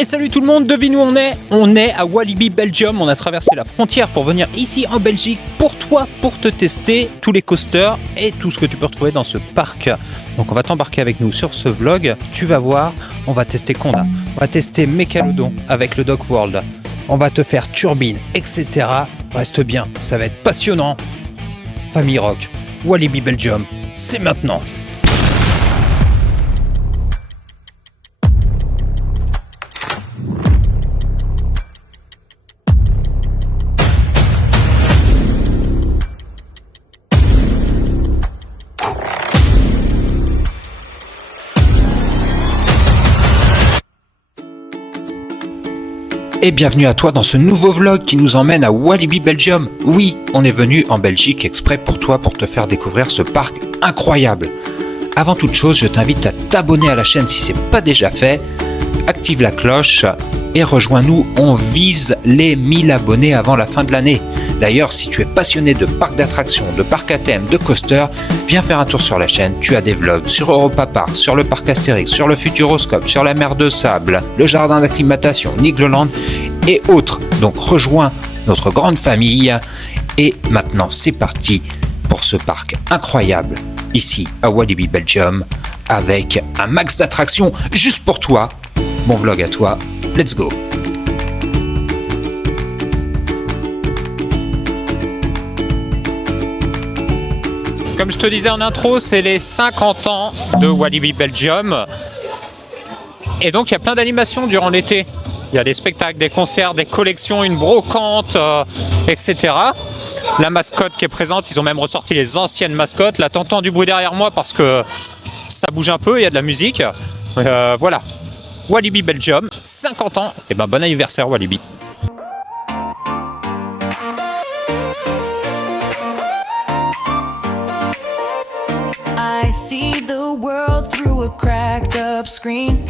Et salut tout le monde, devine où on est? On est à Walibi Belgium, on a traversé la frontière pour venir ici en Belgique pour toi, pour te tester tous les coasters et tout ce que tu peux retrouver dans ce parc. Donc on va t'embarquer avec nous sur ce vlog, tu vas voir, on va tester Conda, on va tester Mécalodon avec le Dog World, on va te faire Turbine, etc. Reste bien, ça va être passionnant. Famille Rock, Walibi Belgium, c'est maintenant. Et bienvenue à toi dans ce nouveau vlog qui nous emmène à Walibi Belgium. Oui, on est venu en Belgique exprès pour toi pour te faire découvrir ce parc incroyable. Avant toute chose, je t'invite à t'abonner à la chaîne si ce n'est pas déjà fait. Active la cloche et rejoins-nous, on vise les 1000 abonnés avant la fin de l'année. D'ailleurs, si tu es passionné de parcs d'attractions, de parcs à thème, de coasters, viens faire un tour sur la chaîne. Tu as des vlogs sur Europa Park, sur le parc Astérix, sur le Futuroscope, sur la mer de sable, le jardin d'acclimatation, Nigloland et autres. Donc rejoins notre grande famille. Et maintenant, c'est parti pour ce parc incroyable, ici à Walibi Belgium, avec un max d'attractions juste pour toi. Bon vlog à toi, let's go! Comme je te disais en intro, c'est les 50 ans de Walibi Belgium. Et donc il y a plein d'animations durant l'été. Il y a des spectacles, des concerts, des collections, une brocante, etc. La mascotte qui est présente, ils ont même ressorti les anciennes mascottes. Là, t'entends du bruit derrière moi parce que ça bouge un peu, il y a de la musique. Voilà. Walibi Belgium, 50 ans. Et ben bon anniversaire Walibi. I see the world through a cracked up screen.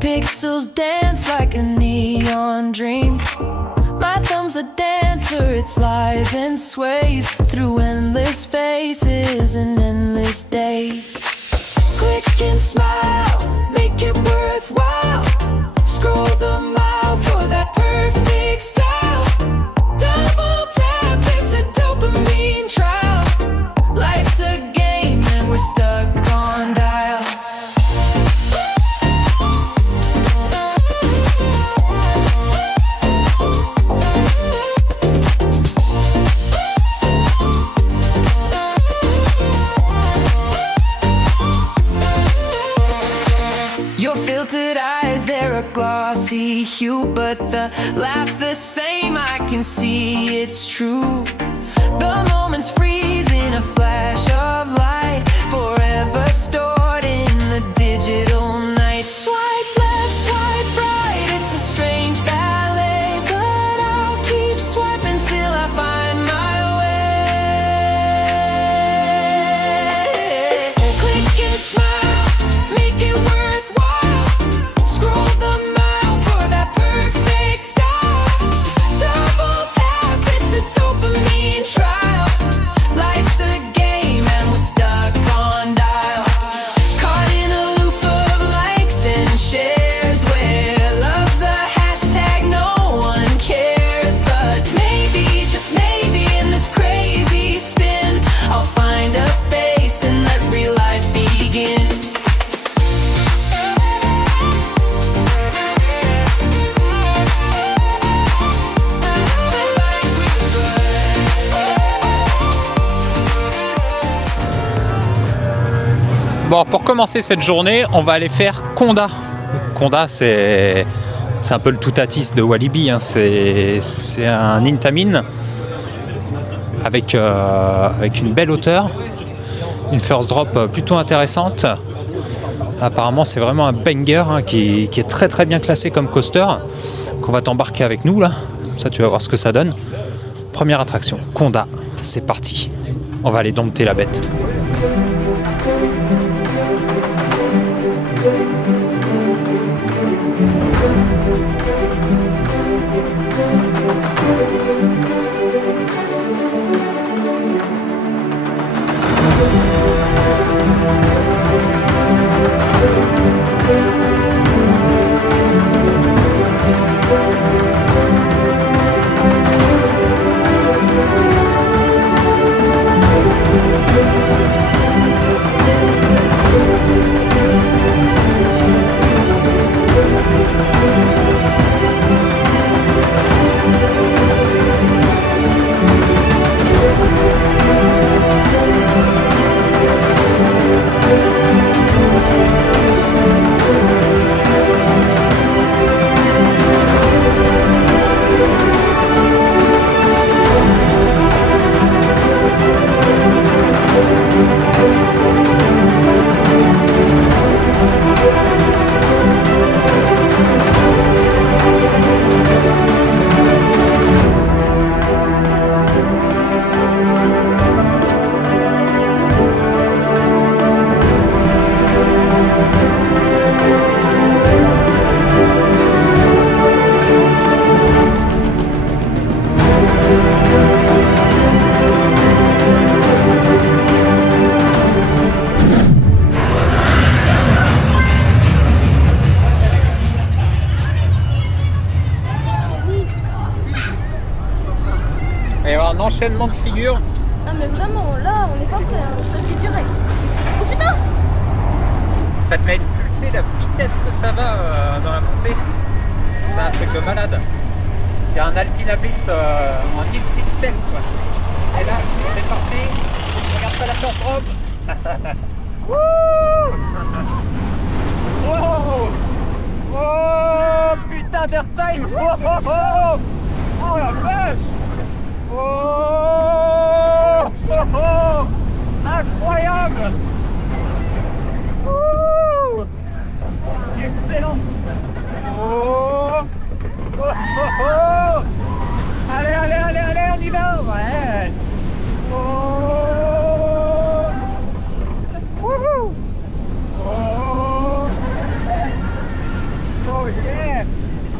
Pixels dance like a neon dream. My thumb's a dancer, it slides and sways through endless faces and endless days. Click and smile, make it worthwhile. Scroll the mile for that perfect style. Double tap, it's a dopamine trial. Life's a game and we're stuck on dial. Your filtered eyes, they're a glossy hue, but the laugh's the same, I can see it's true. The moments freeze in a flash of light, forever stored in the digital night. Swipe left, swipe right, it's a strange ballet, but I'll keep swiping till I find my way. Click and smile, make it worthwhile. Scroll the mile for that perfect style. Double tap, it's a dopamine trial. Life's a game and we're stuck on dial. Caught in a loop of likes and shares, where love's a hashtag no one cares. But maybe, just maybe, in this crazy spin, I'll find a face and let real life begin. Bon, pour commencer cette journée, on va aller faire Conda. Conda, c'est un peu le Toutatis de Walibi, hein. C'est un Intamin avec une belle hauteur, une first drop plutôt intéressante. Apparemment, c'est vraiment un banger, hein, qui est très très bien classé comme coaster. Qu'on va t'embarquer avec nous là. Comme ça, tu vas voir ce que ça donne. Première attraction, Conda. C'est parti. On va aller dompter la bête. enchaînement de figures. Non mais vraiment, là on n'est pas prêt, hein. Je te le dis direct. Oh putain! Ça te met une pulsée, la vitesse que ça va dans la montée. C'est un truc de malade. Il y a un Alpina Blitz en 10 quoi. Et là, c'est parti. Regarde ça la surprise. Wouh! Oh! Oh! Putain d'airtime! Oh, oh, oh! Oh la vache! Oh! Oh, oh! Incroyable! Ouh! Excellent! Oh! Oh, oh, oh! Allez, allez, allez, allez, on y va! Ouais! Oh! Wouhou! Oh! Oh yeah!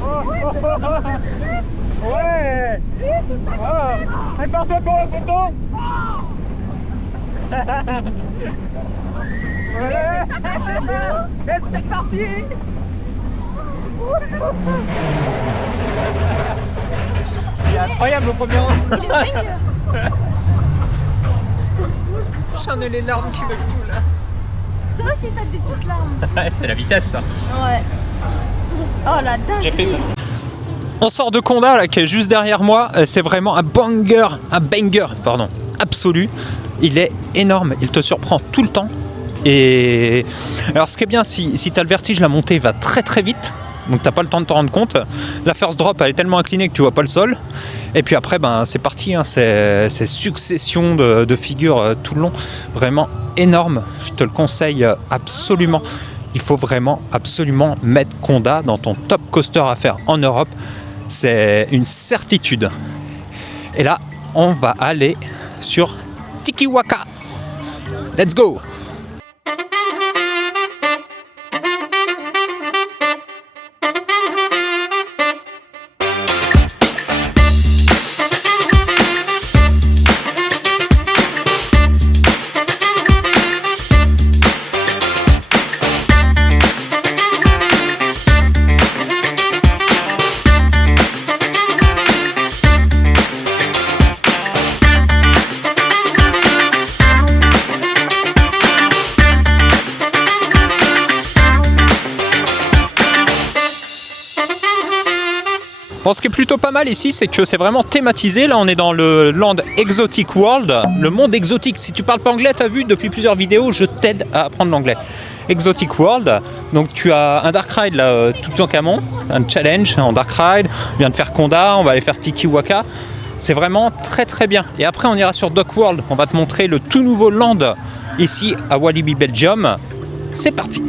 Oh, oh, oh, oh. Ouais! Oh! Prépare-toi pour la photo! Ouais! C'est parti! C'est incroyable au premier rang! J'en ai les larmes qui me coulent. Toi aussi t'as des petites larmes. Ouais, c'est la vitesse ça. Ouais. Oh la dingue. On sort de Condat là qui est juste derrière moi. C'est vraiment un banger absolu. Il est énorme, il te surprend tout le temps. Et alors ce qui est bien, si tu as le vertige, la montée va très très vite. Donc t'as pas le temps de te rendre compte. La first drop elle est tellement inclinée que tu vois pas le sol. Et puis après c'est parti, hein. C'est succession de figures tout le long. Vraiment énorme, je te le conseille absolument. Il faut vraiment absolument mettre Condat dans ton top coaster à faire en Europe. C'est une certitude. Et là on va aller sur Tikiwaka. Let's go! Bon, ce qui est plutôt pas mal ici, c'est que c'est vraiment thématisé. Là, on est dans le Land Exotic World, le monde exotique. Si tu parles pas anglais, t'as vu depuis plusieurs vidéos, je t'aide à apprendre l'anglais. Exotic World. Donc, tu as un Dark Ride là, tout en Camon, un challenge en Dark Ride. On vient de faire Condat, on va aller faire Tikiwaka. C'est vraiment très très bien. Et après, on ira sur Dock World. On va te montrer le tout nouveau land ici à Walibi Belgium. C'est parti.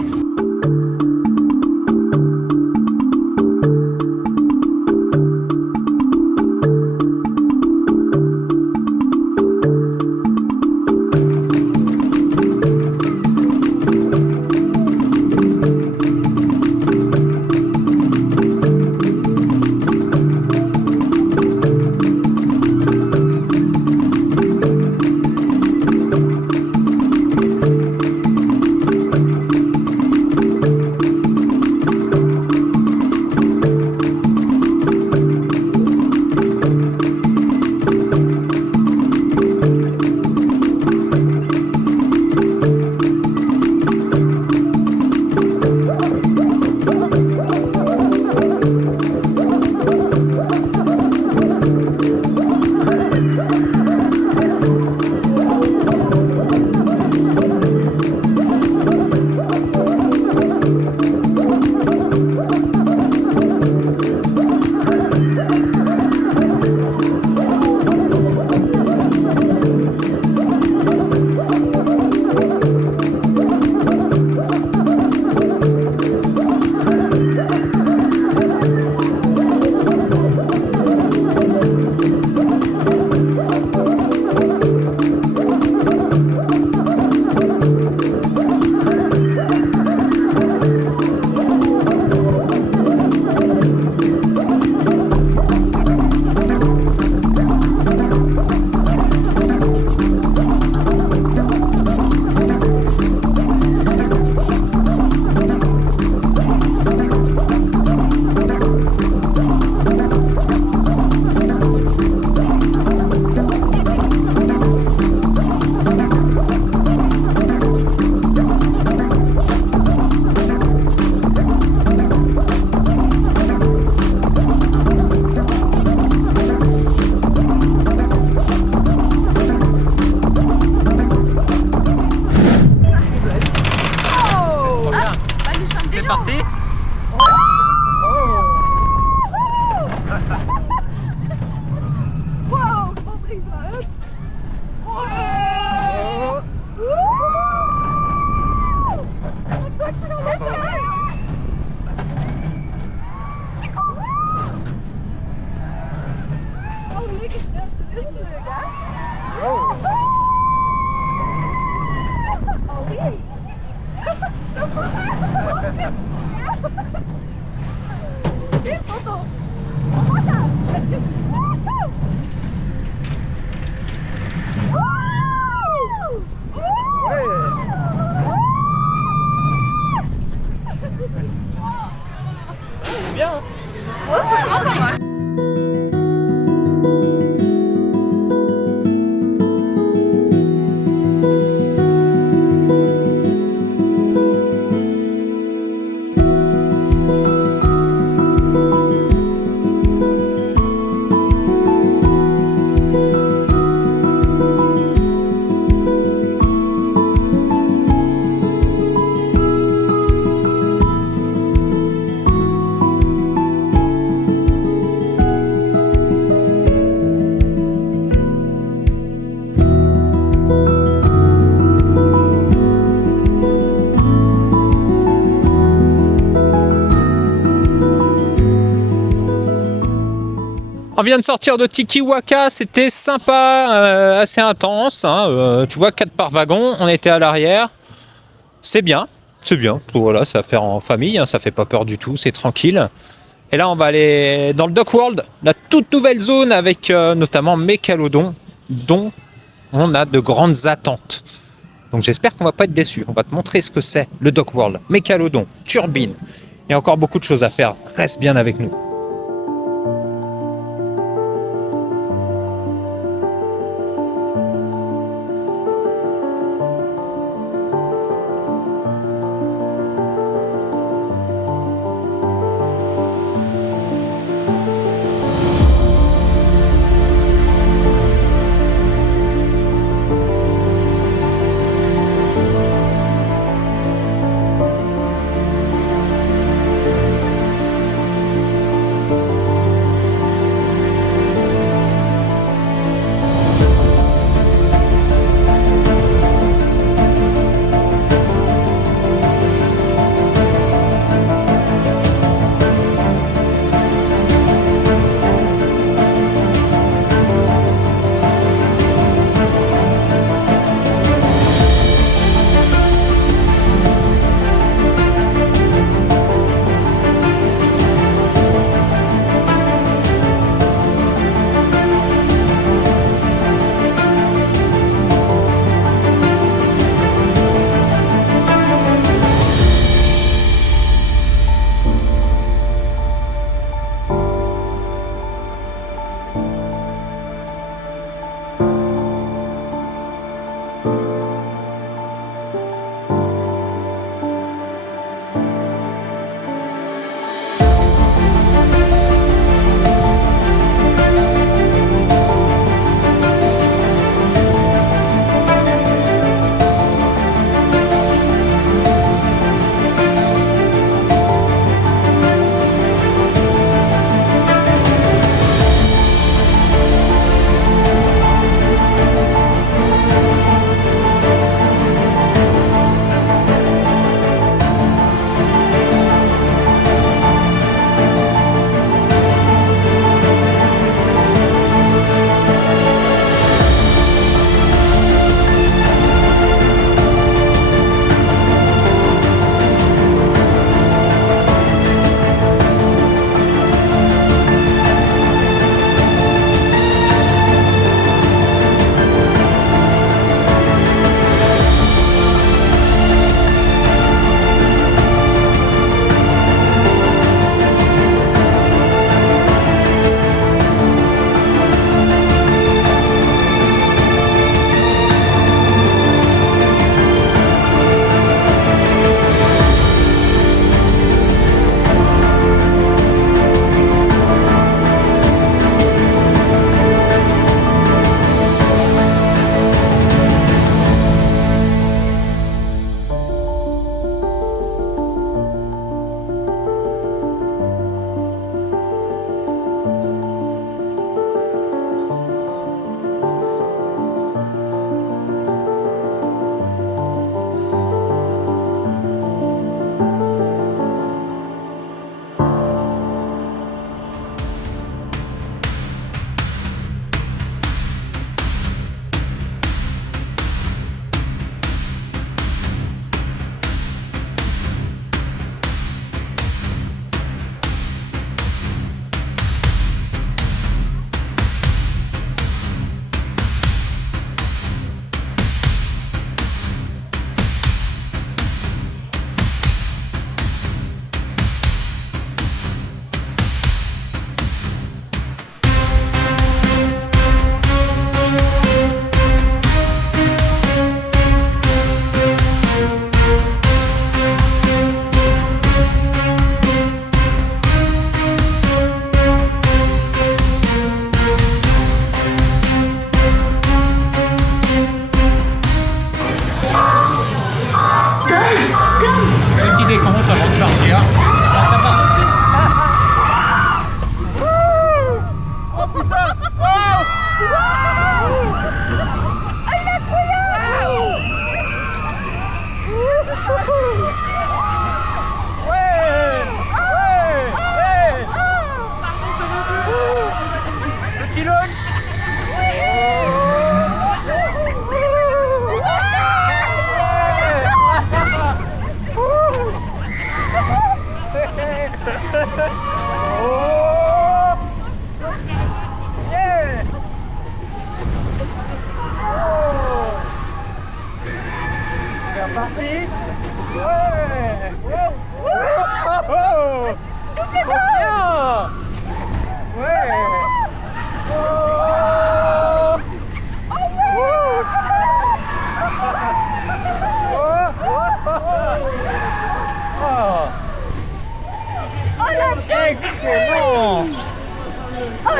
On vient de sortir de Tikiwaka, c'était sympa, assez intense. Hein, tu vois, 4 par wagon, on était à l'arrière. C'est bien. Voilà, ça va faire en famille, hein, ça fait pas peur du tout, c'est tranquille. Et là, on va aller dans le Dock World, la toute nouvelle zone avec notamment Mécalodon, dont on a de grandes attentes. Donc j'espère qu'on va pas être déçus. On va te montrer ce que c'est, le Dock World, Mécalodon, turbine. Il y a encore beaucoup de choses à faire. Reste bien avec nous.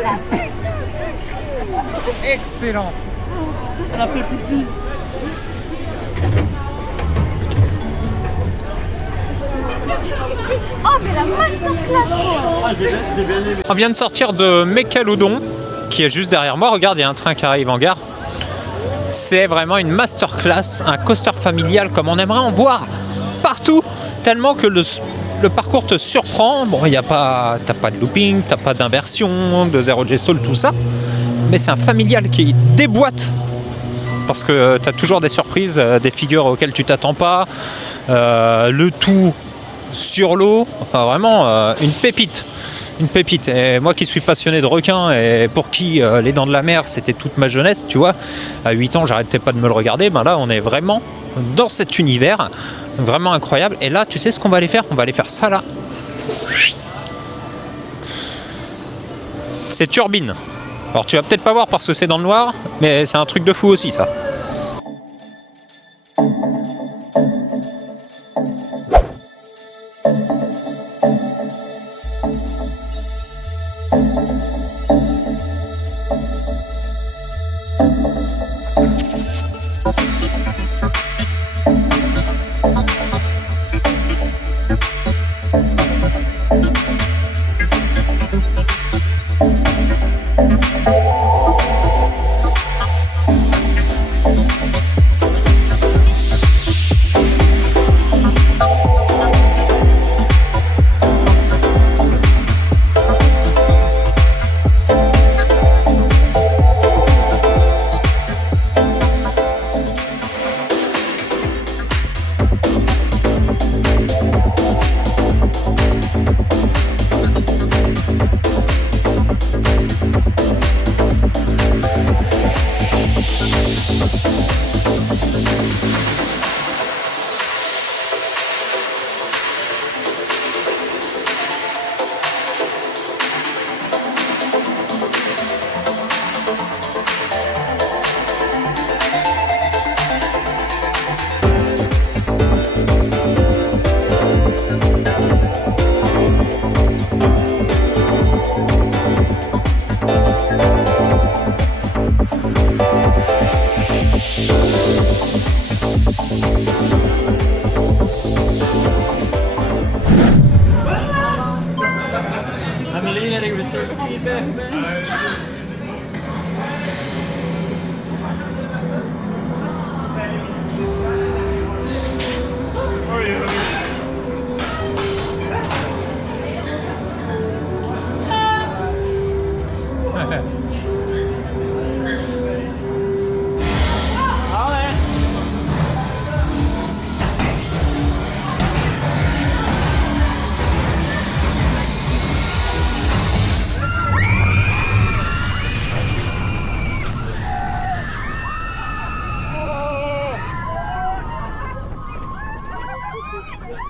la putain de Excellent. On a fait pipi. Oh, mais la masterclass quoi. Ah, j'ai bien aimé. On vient de sortir de Mécalodon, qui est juste derrière moi. Regarde, il y a un train qui arrive en gare. C'est vraiment une masterclass, un coaster familial comme on aimerait en voir partout, tellement que le parcours te surprend. Bon, t'as pas de looping, t'as pas d'inversion, de zéro G-stall, tout ça, mais c'est un familial qui déboîte parce que t'as toujours des surprises, des figures auxquelles tu t'attends pas, le tout sur l'eau, enfin vraiment une pépite. Une pépite. Et moi qui suis passionné de requins et pour qui les dents de la mer c'était toute ma jeunesse, tu vois, à 8 ans j'arrêtais pas de me le regarder, ben là on est vraiment dans cet univers, vraiment incroyable. Et là tu sais ce qu'on va aller faire? On va aller faire ça là. C'est turbine. Alors tu vas peut-être pas voir parce que c'est dans le noir, mais c'est un truc de fou aussi ça.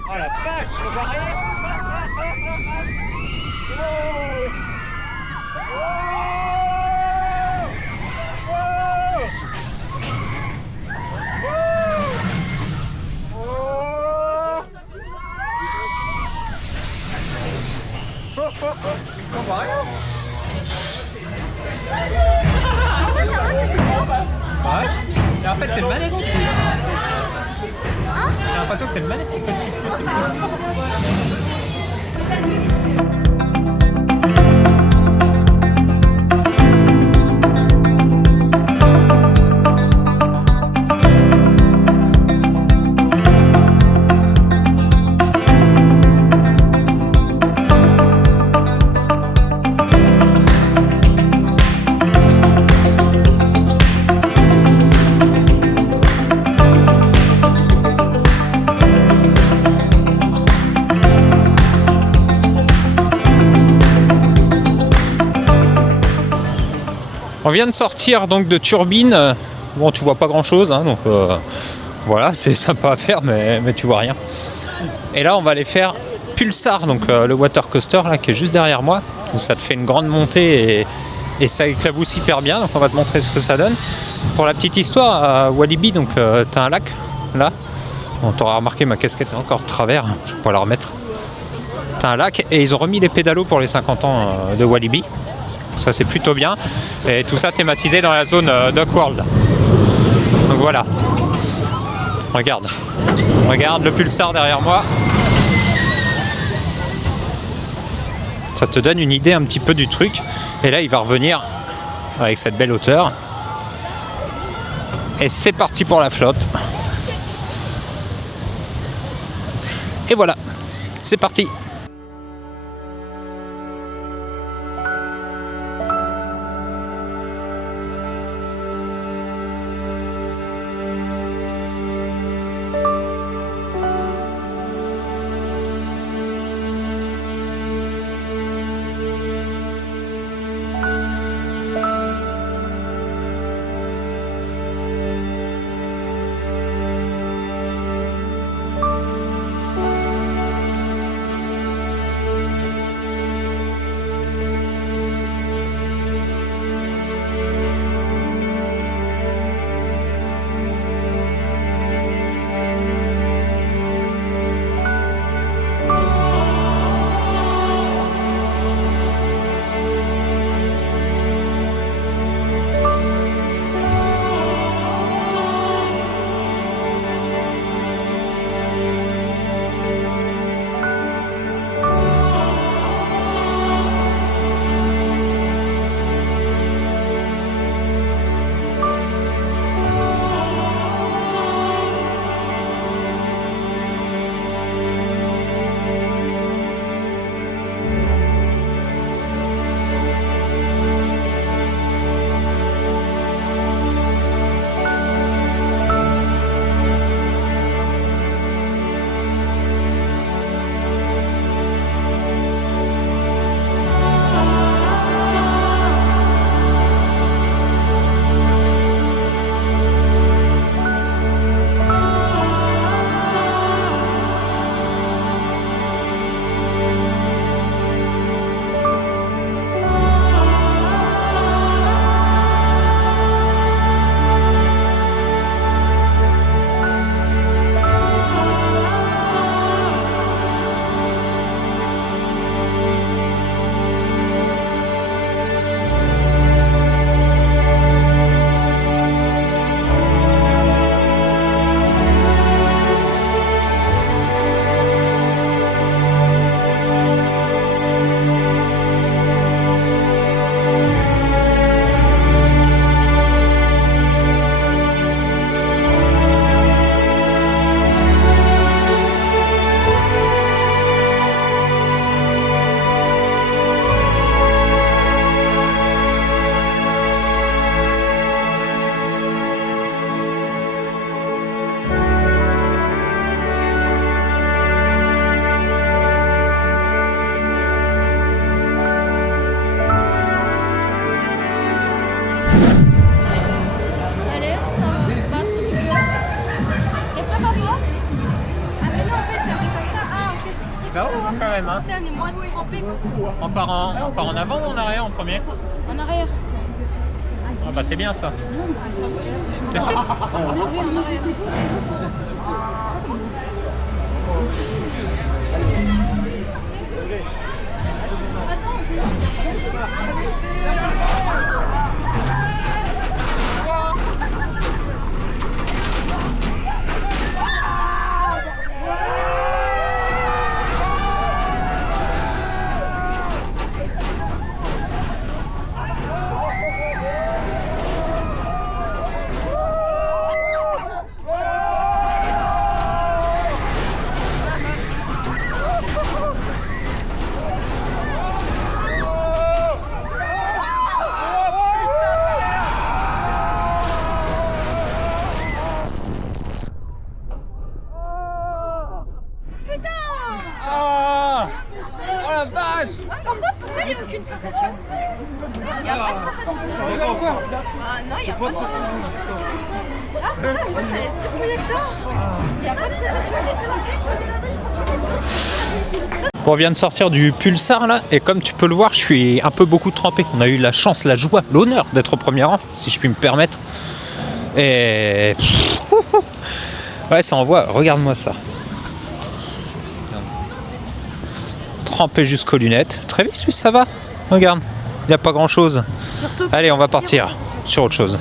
Oh la vache, on va Et en fait c'est le manège. J'ai l'impression que c'est le manège qui fait On vient de sortir donc de Turbine. Bon, tu vois pas grand chose, hein, donc voilà, c'est sympa à faire, mais tu vois rien. Et là, on va aller faire Pulsar, donc le water coaster là qui est juste derrière moi. Donc, ça te fait une grande montée et ça éclabousse hyper bien. Donc on va te montrer ce que ça donne. Pour la petite histoire, à Walibi, donc t'as un lac là. Bon, t'auras remarqué ma casquette est encore de travers, je vais pas la remettre. T'as un lac et ils ont remis les pédalos pour les 50 ans de Walibi. ça c'est plutôt bien. Et tout ça thématisé dans la zone Duckworld. Donc voilà. Regarde le pulsar derrière moi. Ça te donne une idée un petit peu du truc. Et là il va revenir avec cette belle hauteur. Et c'est parti pour la flotte. Et voilà, c'est parti. même. Hein. On part en avant ou en arrière en premier? En arrière. Ah bah c'est bien ça. T'es sûr? Il n'y a aucune sensation. Il n'y a pas de sensation. Ah non, il n'y a pas de sensation. Il n'y a pas de sensation. Bon, on vient de sortir du pulsar là, et comme tu peux le voir, je suis un peu beaucoup trempé. On a eu la chance, la joie, l'honneur d'être au premier rang, si je puis me permettre. Et ouais, ça envoie. Regarde-moi ça. Trempé jusqu'aux lunettes. Très vite, lui, ça va. Regarde. Il n'y a pas grand chose. Surtout Allez, on va partir sur autre chose.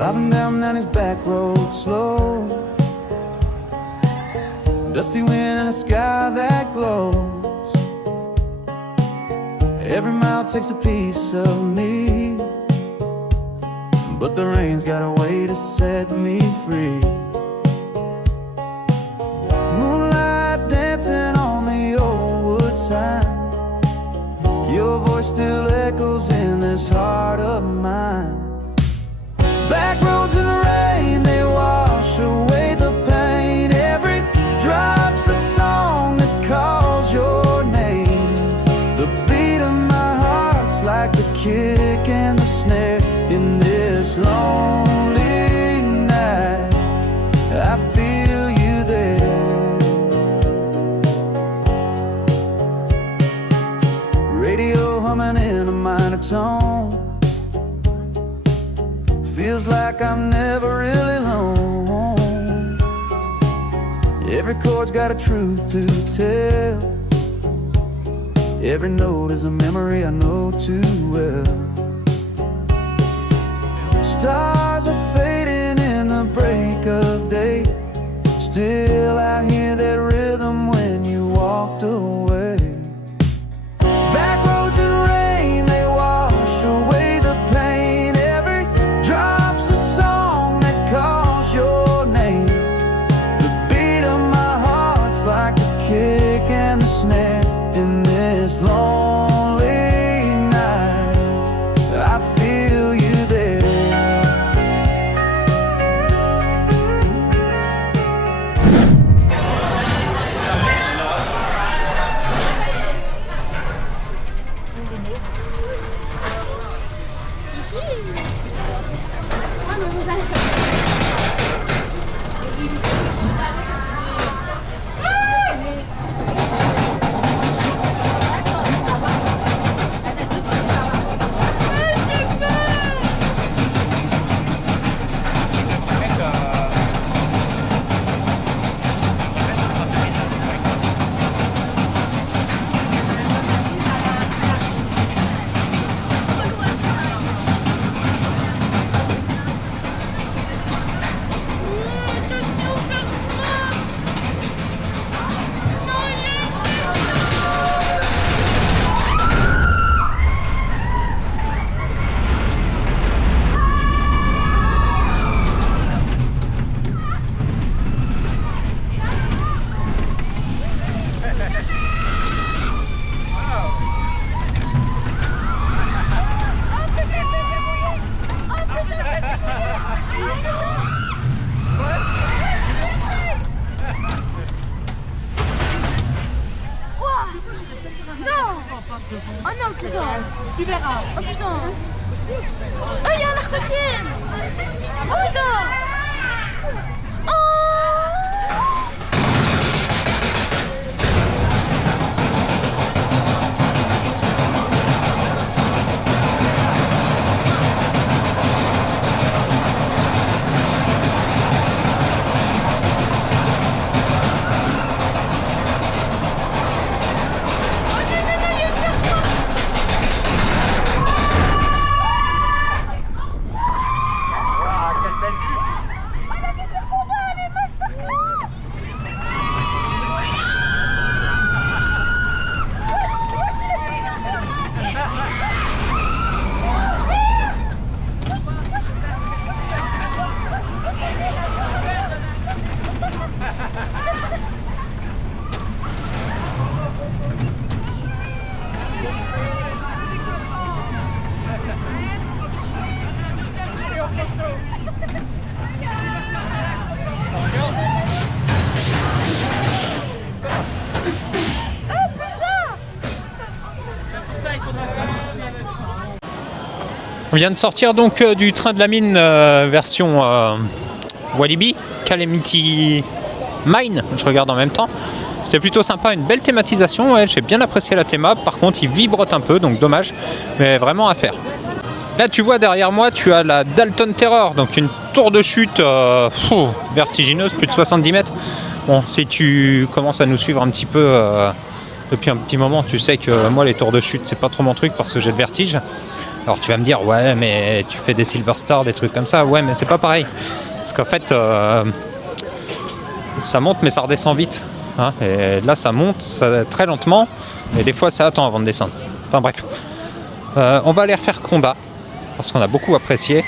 Up and down his back road slow. Dusty wind and a sky that glows. Every mile takes a piece of me, but the rain's got a way to set me free. Moonlight dancing on the old wood side. Your voice still echoes in this heart of mine. Back roads and rain, they wash away the pain. Every drop's a song that calls your name. The beat of my heart's like the kick and the snare. In this lonely night, I feel you there. Radio humming in a minor tone. Feels like I'm never really alone. Every chord's got a truth to tell. Every note is a memory I know too well. Stars are fading in the break of day. Still I hear that rhythm when you walked away. Back roads and rain, they wash away the pain. Every drop's a song that calls your name. The beat of my heart's like a kick and the snare. In this lonely night, I feel you there. Oh non, putain. Tu verras. Oh putain. Oh, il y a un arc-en-ciel. Oh putain. Oh. On vient de sortir donc du train de la mine version Walibi, Calamity Mine, je regarde en même temps. C'était plutôt sympa, une belle thématisation, ouais, j'ai bien apprécié la théma, par contre il vibrote un peu, donc dommage, mais vraiment à faire. Là tu vois derrière moi, tu as la Dalton Terror, donc une tour de chute vertigineuse, plus de 70 mètres. Bon, si tu commences à nous suivre un petit peu depuis un petit moment, tu sais que moi les tours de chute c'est pas trop mon truc parce que j'ai le vertige. Alors tu vas me dire ouais mais tu fais des Silver Stars, des trucs comme ça. Ouais mais c'est pas pareil. Parce qu'en fait ça monte mais ça redescend vite. Hein, et là ça monte très lentement et des fois ça attend avant de descendre. Enfin bref. On va aller refaire Condat parce qu'on a beaucoup apprécié.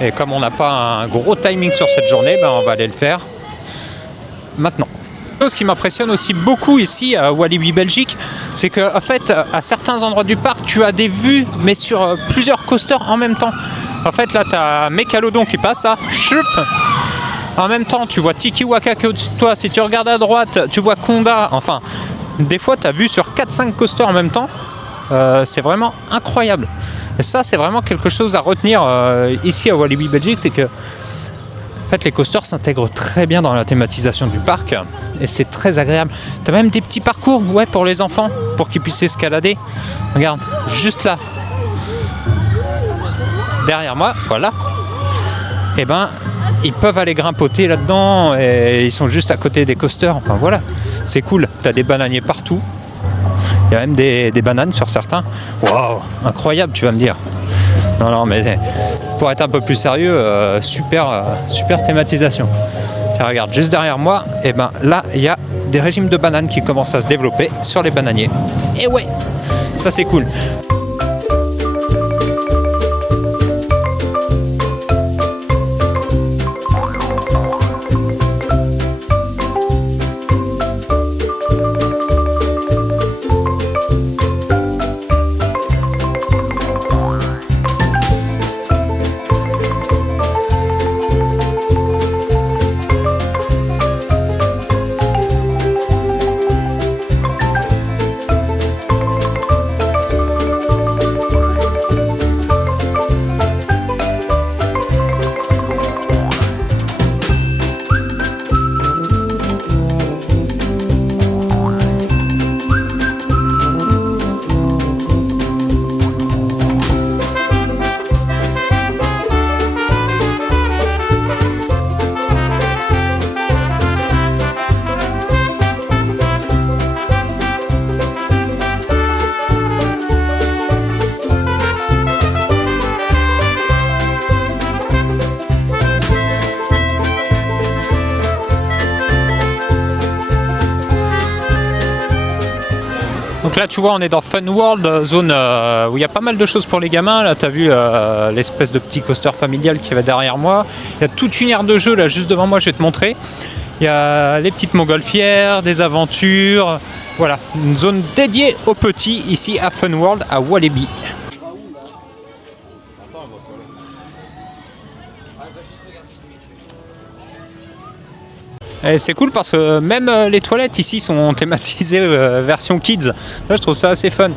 Et comme on n'a pas un gros timing sur cette journée, ben on va aller le faire maintenant. Ce qui m'impressionne aussi beaucoup ici à Walibi Belgique, c'est qu'en fait, à certains endroits du parc, tu as des vues, mais sur plusieurs coasters en même temps. En fait, là, tu as Mécalodon qui passe, là. En même temps, tu vois Tiki Waka qui est au-dessus de toi. Si tu regardes à droite, tu vois Condat. Enfin, des fois, tu as vu sur 4-5 coasters en même temps. C'est vraiment incroyable. Et ça, c'est vraiment quelque chose à retenir ici à Walibi Belgique, c'est que en fait, les coasters s'intègrent très bien dans la thématisation du parc et c'est très agréable. Tu as même des petits parcours pour les enfants, pour qu'ils puissent escalader. Regarde, juste là. Derrière moi, voilà. Et ben, ils peuvent aller grimpoter là-dedans et ils sont juste à côté des coasters. Enfin voilà, c'est cool. Tu as des bananiers partout. Il y a même des bananes sur certains. Waouh, incroyable, tu vas me dire. Non, mais pour être un peu plus sérieux, super thématisation. Tiens, regarde, juste derrière moi, et ben là, il y a des régimes de bananes qui commencent à se développer sur les bananiers. Et ouais, ça c'est cool. Donc là tu vois on est dans Fun World, zone où il y a pas mal de choses pour les gamins. Là tu as vu l'espèce de petit coaster familial qui va derrière moi. Il y a toute une aire de jeu là juste devant moi, je vais te montrer. Il y a les petites montgolfières, des aventures. Voilà, une zone dédiée aux petits ici à Fun World à Walibi. Et c'est cool parce que même les toilettes ici sont thématisées version kids. Là, je trouve ça assez fun.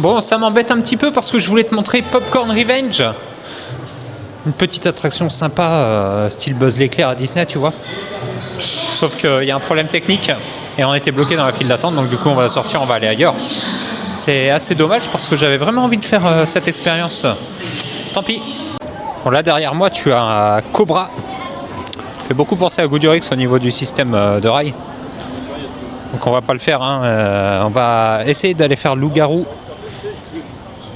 Bon, ça m'embête un petit peu parce que je voulais te montrer Popcorn Revenge. Une petite attraction sympa, style Buzz l'éclair à Disney, tu vois. Sauf qu'il y a un problème technique et on était bloqué dans la file d'attente, donc du coup on va sortir, on va aller ailleurs. C'est assez dommage parce que j'avais vraiment envie de faire cette expérience. Tant pis. Bon, là derrière moi tu as un Cobra. fait beaucoup penser à Goudurix au niveau du système de rail. Donc on va pas le faire, hein. On va essayer d'aller faire loup-garou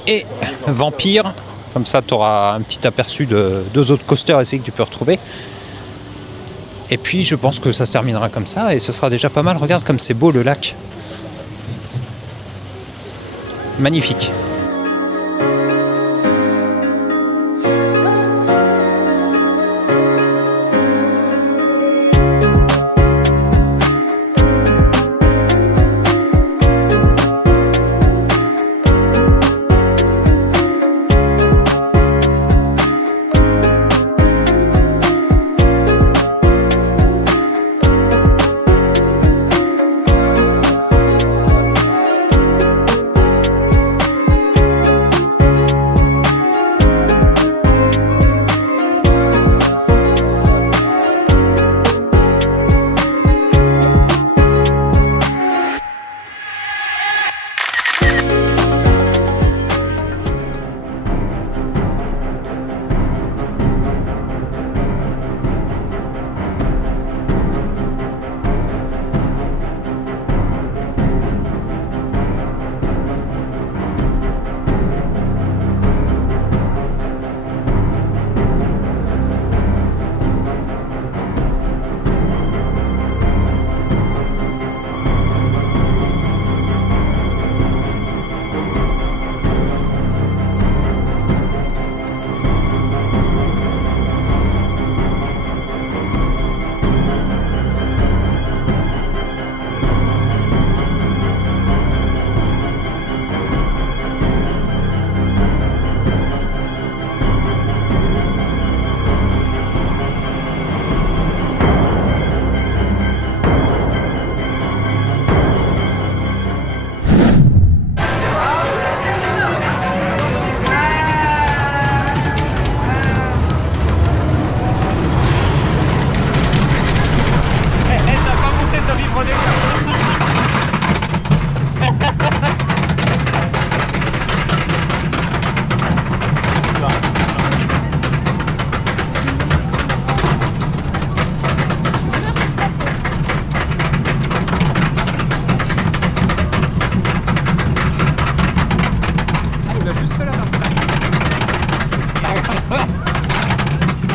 et vampire. Comme ça tu auras un petit aperçu de 2 autres coasters ici que tu peux retrouver. Et puis je pense que ça se terminera comme ça et ce sera déjà pas mal. Regarde comme c'est beau le lac. Magnifique.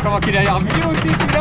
Comment qu'il a l'air vieux aussi celui-là.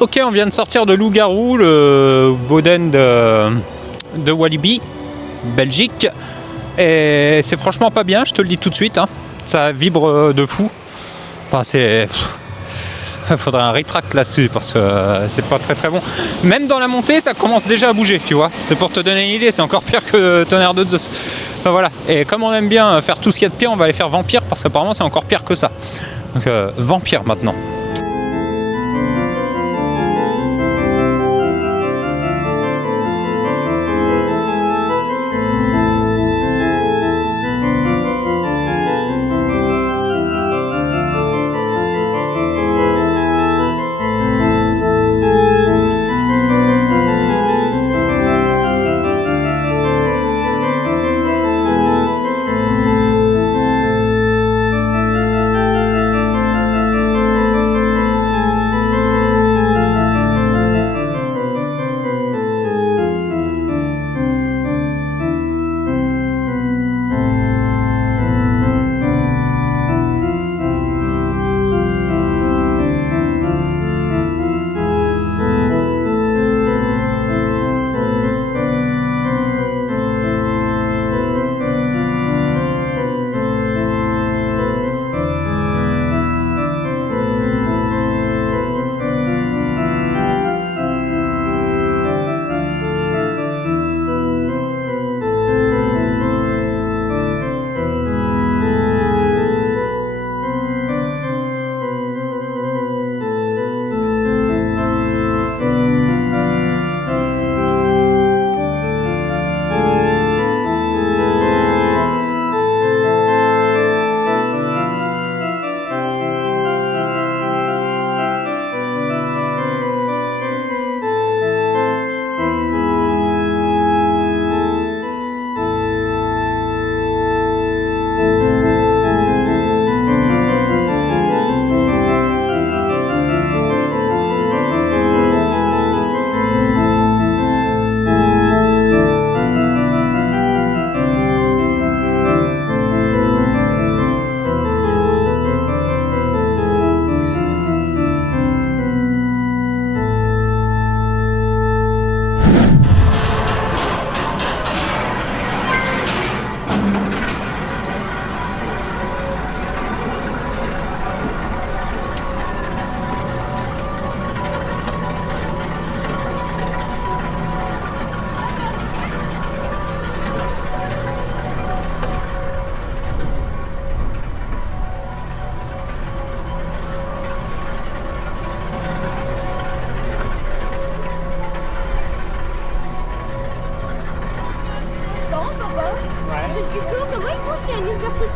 Ok, on vient de sortir de Loup-Garou, le Boden de Walibi, Belgique. Et c'est franchement pas bien, je te le dis tout de suite. Hein. Ça vibre de fou. Enfin, c'est... Il faudrait un retract là-dessus parce que c'est pas très très bon. Même dans la montée, ça commence déjà à bouger, tu vois. C'est pour te donner une idée, c'est encore pire que Tonnerre de Zeus. Enfin, voilà. Et comme on aime bien faire tout ce qu'il y a de pire, on va aller faire Vampire parce qu'apparemment c'est encore pire que ça. Donc Vampire maintenant.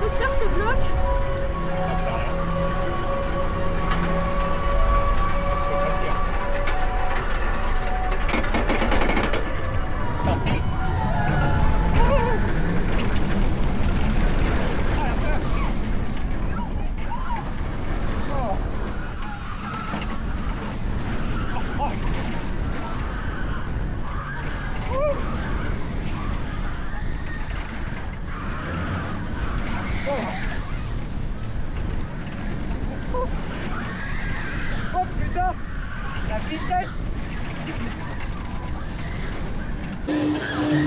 coaster se bloque.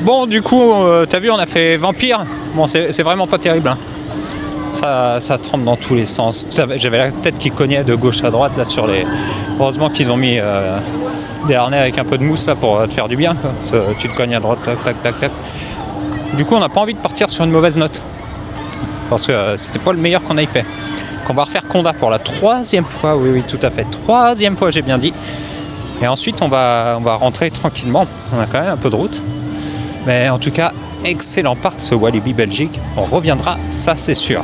Bon, du coup, t'as vu, on a fait Vampire. Bon, c'est vraiment pas terrible. Hein. Ça tremble dans tous les sens. J'avais la tête qui cognait de gauche à droite là sur les. Heureusement qu'ils ont mis des harnais avec un peu de mousse là, pour te faire du bien. Quoi. Tu te cognes à droite, tac, tac, tac, tac. Du coup, on n'a pas envie de partir sur une mauvaise note. Parce que c'était pas le meilleur qu'on ait fait. Qu'on va refaire Condat pour la 3e fois. Oui, tout à fait. 3e fois, j'ai bien dit. Et ensuite, on va rentrer tranquillement. On a quand même un peu de route. Mais en tout cas, excellent parc ce Walibi Belgique. On reviendra, ça c'est sûr.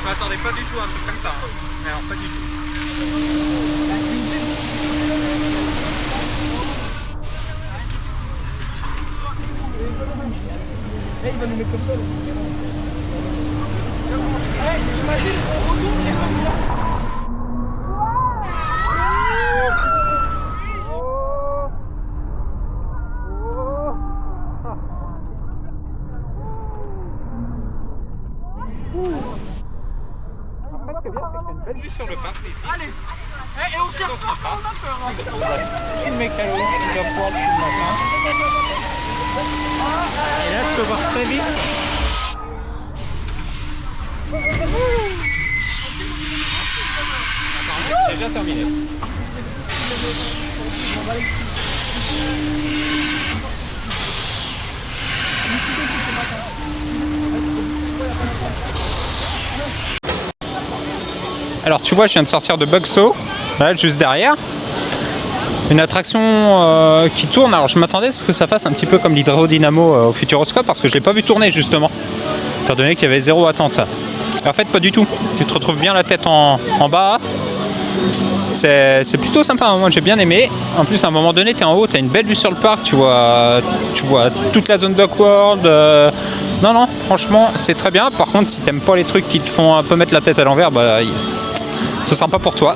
Je m'attendais pas du tout à un truc comme ça. Hein. Alors, pas du tout. Après, ce qui est bien, c'est qu'il y a une belle vue sur le parc ici. Allez, et on s'est refait, on a peur. Tout le mécano qui va pouvoir dessus le matin. Et là, je peux voir très vite. C'est déjà terminé. Alors tu vois, je viens de sortir de Bugsaw, là juste derrière. Une attraction qui tourne. Alors je m'attendais à ce que ça fasse un petit peu comme l'hydrodynamo au Futuroscope parce que je ne l'ai pas vu tourner justement. Étant donné qu'il y avait zéro attente. Et en fait pas du tout. Tu te retrouves bien la tête en bas. C'est plutôt sympa, moi j'ai bien aimé. En plus à un moment donné tu es en haut, tu as une belle vue sur le parc, tu vois toute la zone d'Oakworld. Non, franchement c'est très bien. Par contre si t'aimes pas les trucs qui te font un peu mettre la tête à l'envers, bah, ce sera pas pour toi.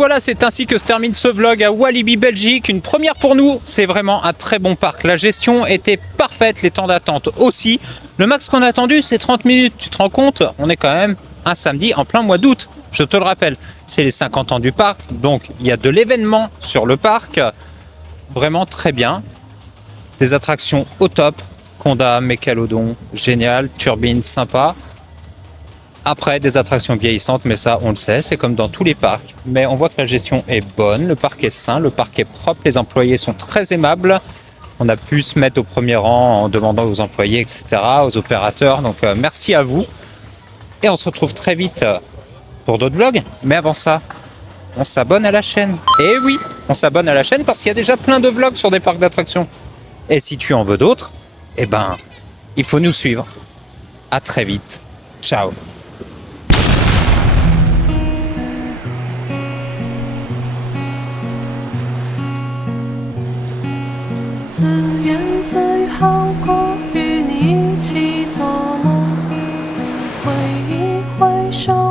voilà, c'est ainsi que se termine ce vlog à Walibi Belgique. Une première pour nous, c'est vraiment un très bon parc. La gestion était parfaite, les temps d'attente aussi. Le max qu'on a attendu, c'est 30 minutes. Tu te rends compte? On est quand même un samedi en plein mois d'août. Je te le rappelle, c'est les 50 ans du parc, donc il y a de l'événement sur le parc. Vraiment très bien. Des attractions au top. Conda, Mécalodon, génial. Turbine, sympa. Après, des attractions vieillissantes, mais ça, on le sait, c'est comme dans tous les parcs. Mais on voit que la gestion est bonne, le parc est sain, le parc est propre, les employés sont très aimables. On a pu se mettre au premier rang en demandant aux employés, etc., aux opérateurs. Donc, merci à vous. Et on se retrouve très vite pour d'autres vlogs. Mais avant ça, on s'abonne à la chaîne. Et oui, on s'abonne à la chaîne parce qu'il y a déjà plein de vlogs sur des parcs d'attractions. Et si tu en veux d'autres, eh ben, il faut nous suivre. À très vite. Ciao.与你一起做梦，挥一挥手。